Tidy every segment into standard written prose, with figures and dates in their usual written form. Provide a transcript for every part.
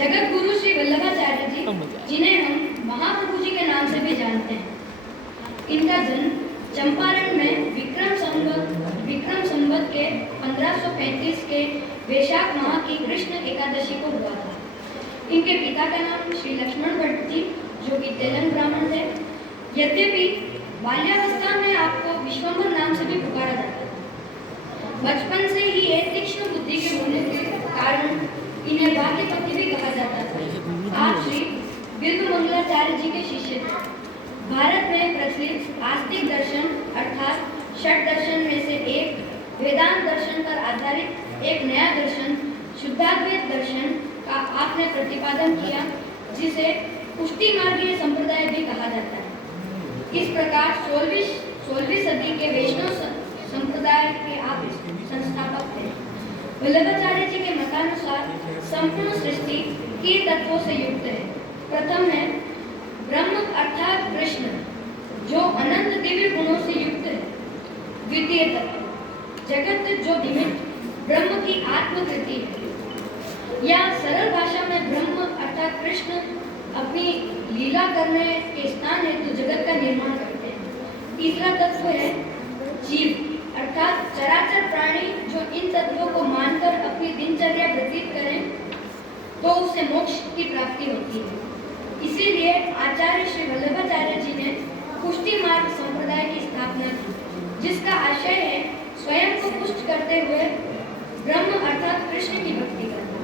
जगत गुरु श्री वल्लभाचार्य जी, जिन्हें हम महाप्रभु जी के नाम से भी जानते हैं, इनका जन्म चंपारण में विक्रम संवत के 1535 के वैशाख माह की कृष्ण एकादशी को हुआ था। इनके पिता का नाम श्री लक्ष्मण भट्ट जी, जो कि तेलंग ब्राह्मण थे। यद्यपि बाल्यावस्था में आपको विश्वम्भर नाम से भी पुकारा जाता था। बचपन से ही एक तीक्ष्ण बुद्धि के होने के कारण इन्हें भाग्यपति भी कहा जाता था। आप श्री बिल्वमंगलाचार्य जी के शिष्य थे। भारत में प्रचलित आस्तिक दर्शन अर्थात षट दर्शन में से एक वेदांत दर्शन पर आधारित एक नया दर्शन शुद्धाद्वैत दर्शन का आपने प्रतिपादन किया, जिसे पुष्टि मार्गीय संप्रदाय भी कहा जाता है। इस प्रकार 16वीं सदी के वैष्णव संप्रदाय के आप संस्थापक थे। वल्लभाचार्य जी के मतानुसार संपूर्ण सृष्टि तीन तत्वों से युक्त है। प्रथम है ब्रह्म अर्थात कृष्ण, जो अनंत दिव्य गुणों से युक्त है। द्वितीय तत्व जगत, जो निमित्त ब्रह्म की आत्मकृति है, या सरल भाषा में ब्रह्म अर्थात कृष्ण अपनी लीला करने के स्थान हेतु जगत का निर्माण करते हैं। तीसरा तत्व है जीव अर्थात चराचर प्राणी, जो इन तत्वों को मानकर अपनी दिनचर्या व्यतीत करें तो उससे मोक्ष की प्राप्ति होती है। इसीलिए आचार्य श्री वल्लभाचार्य जी ने पुष्टि मार्ग संप्रदाय की स्थापना की, जिसका आशय है स्वयं को पुष्ट करते हुए ब्रह्म अर्थात कृष्ण की भक्ति करना।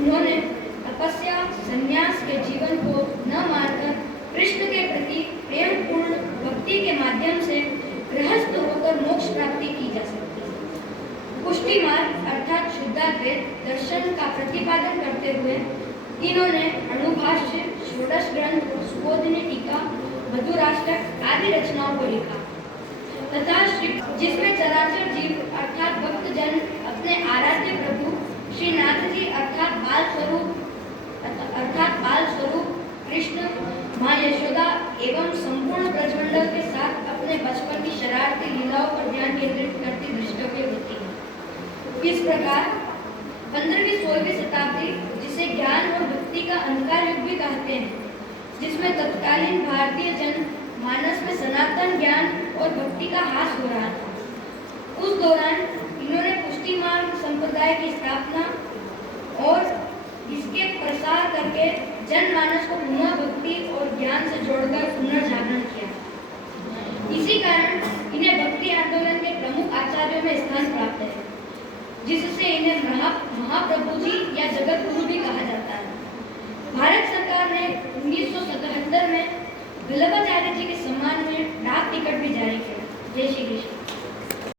उन्होंने तपस्या संन्यास के जीवन को न मानकर कृष्ण के प्रति प्रेम पूर्ण भक्ति के माध्यम से गृहस्थ होकर मोक्ष प्राप्ति की जा सकती है। पुष्टि मार्ग अर्थात शुद्धाद्वैत दर्शन का प्रतिपादन करते हुए इन्होंने अणुभाष्य, षोडश ग्रंथ, सुबोधिनी टीका, मधुराष्टक आदि रचनाओं को लिखा तथा जिसमें चराचर जीव अर्थात भक्त जन अपने आराध्य प्रभु श्री नाथ जी अर्थात बाल स्वरूप कृष्ण, माँ यशोदा एवं संपूर्ण ब्रजमंडल के साथ अपने बचपन की शरारती लीलाओं पर ध्यान केंद्रित करती दृष्टव्य होती है। इस प्रकार 15वीं-16वीं शताब्दी, जिसे ज्ञान और भक्ति का अंधकार युग भी कहते हैं, जिसमें तत्कालीन भारतीय जन मानस में सनातन ज्ञान और भक्ति का ह्रास हो रहा था, उस दौरान इन्होंने पुष्टि मार्ग संप्रदाय की स्थापना और इसके प्रसार करके जनमानस को पुनः भक्ति और ज्ञान से जोड़कर पुनर्जागरण किया। इसी कारण इन्हें भक्ति आंदोलन के प्रमुख आचार्यों में स्थान प्राप्त है, जिससे इन्हें महाप्रभु जी या जगत गुरु भी कहा जाता है। भारत सरकार ने 1977 में वल्लभाचार्य जी के सम्मान में डाक